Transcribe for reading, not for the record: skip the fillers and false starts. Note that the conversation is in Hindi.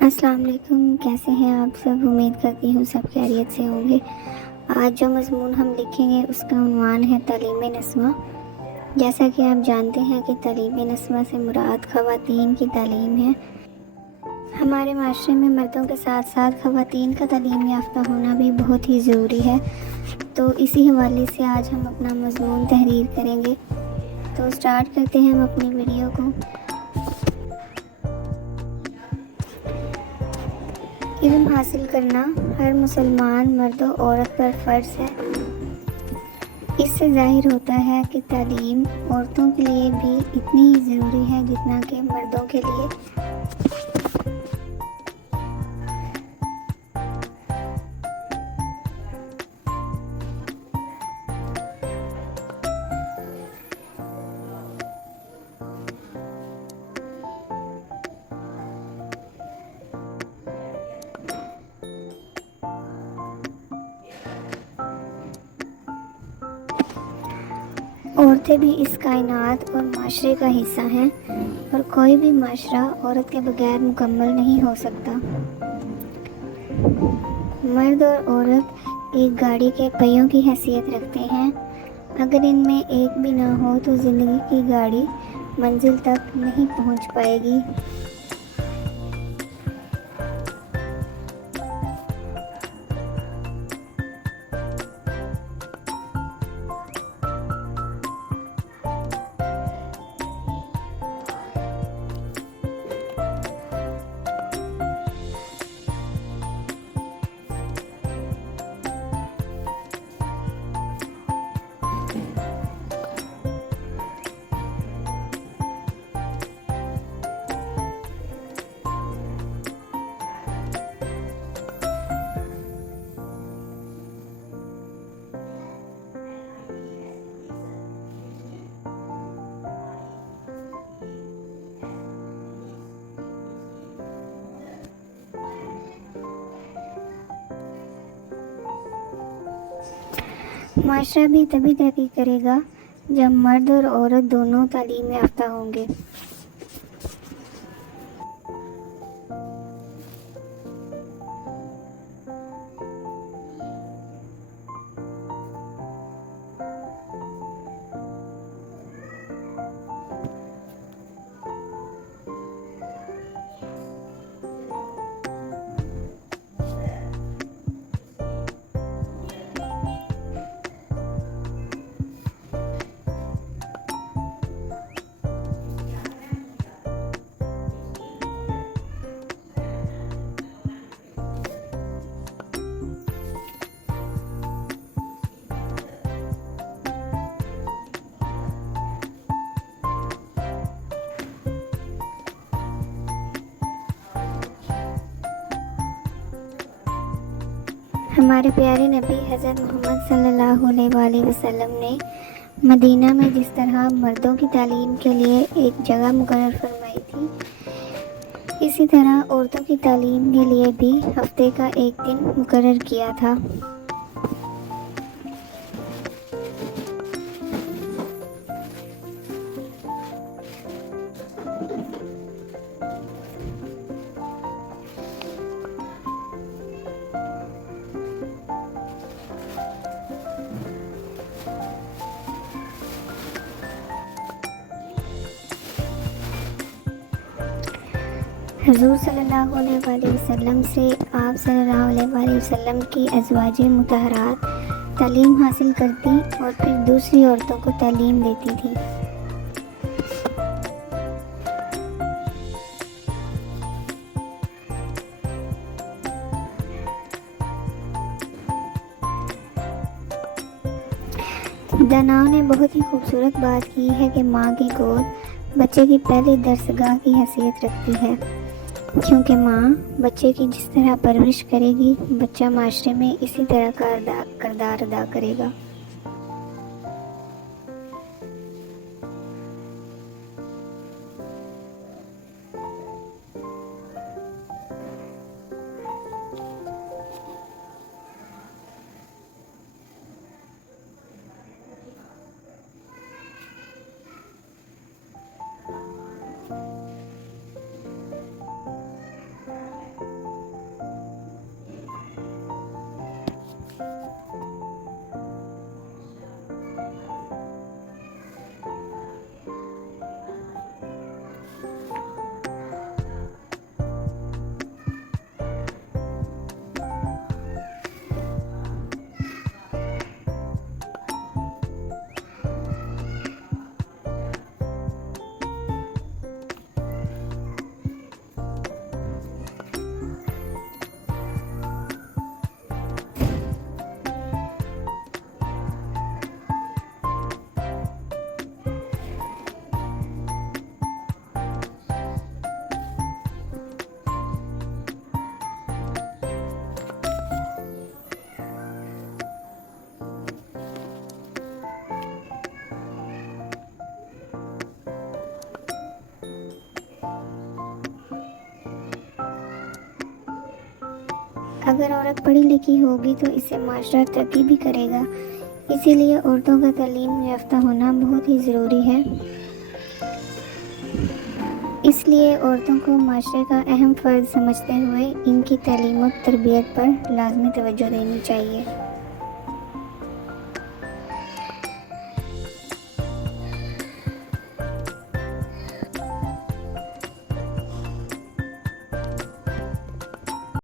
अस्सलाम वालेकुम। कैसे हैं आप सब? उम्मीद करती हूँ सब खैरियत से होंगे। आज जो मज़मून हम लिखेंगे उसका उन्वान है तालीम नस्वा। जैसा कि आप जानते हैं कि तालीम नस्वा से मुराद ख़वातीन की तालीम है। हमारे माशरे में मर्दों के साथ साथ ख़वातीन का तालीम याफ्ता होना भी बहुत ही ज़रूरी है। तो इसी हवाले से आज हम अपना मज़मून तहरीर करेंगे। तो स्टार्ट करते हैं हम अपनी वीडियो को। इल्म हासिल करना हर मुसलमान मर्द और औरत पर फ़र्ज़ है। इससे ज़ाहिर होता है कि तालीम औरतों के लिए भी इतनी ही ज़रूरी है जितना कि मर्दों के लिए। औरतें भी इस कायनात और माशरे का हिस्सा हैं और कोई भी माशरा औरत के बगैर मुकम्मल नहीं हो सकता। मर्द और औरत एक गाड़ी के पहियों की हैसियत रखते हैं। अगर इनमें एक भी ना हो तो ज़िंदगी की गाड़ी मंजिल तक नहीं पहुंच पाएगी। माशरा भी तभी तरक्की करेगा जब मर्द और औरत दोनों तालीम याफ्ता होंगे। हमारे प्यारे नबी हज़रत मोहम्मद सल्लल्लाहु अलैहि वसल्लम ने मदीना में जिस तरह मर्दों की तालीम के लिए एक जगह मुकर्रर फरमाई थी, इसी तरह औरतों की तालीम के लिए भी हफ्ते का एक दिन मुकर्रर किया था। हुज़ूर सल्लल्लाहु अलैहि वसल्लम से आप सल्लल्लाहु अलैहि वसल्लम की अज़वाजे मुतहरात तालीम हासिल करती और फिर दूसरी औरतों को तालीम देती थी। दानाओं ने बहुत ही खूबसूरत बात की है कि माँ की गोद बच्चे की पहली दरसगाह की हैसियत रखती है, क्योंकि माँ बच्चे की जिस तरह परवरिश करेगी बच्चा माशरे में इसी तरह का किरदार अदा करेगा। अगर औरत पढ़ी लिखी होगी तो इससे माशरा तरक्की भी करेगा। इसीलिए औरतों का तालीम याफ्ता होना बहुत ही ज़रूरी है। इसलिए औरतों को माशरे का अहम फ़र्ज़ समझते हुए इनकी तालीम और तरबियत पर लाज़मी तवज्जो देनी चाहिए।